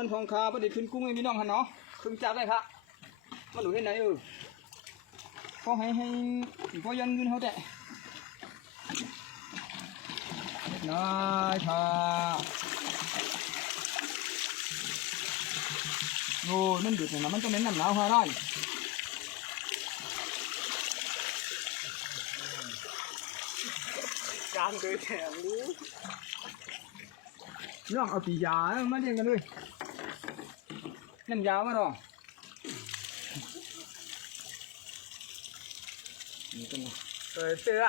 มันทองคาประเดี๋ยวขึ้นกุ้งให้พี่น้องหันเนาะครึ่งจับได้ครับมาดูเห็นไหนก็ให้พอยันเงินเขาแต่นายค่ะโอ้นั่นดุดเนี่ยนะมันต้องเป็นน้ำหนาวฮะได้การเคยแข่งรู้น้องเอาปียามาเรียนกันด้วยนั่นยาวมาหรอนี่เป็นไงเสื้อ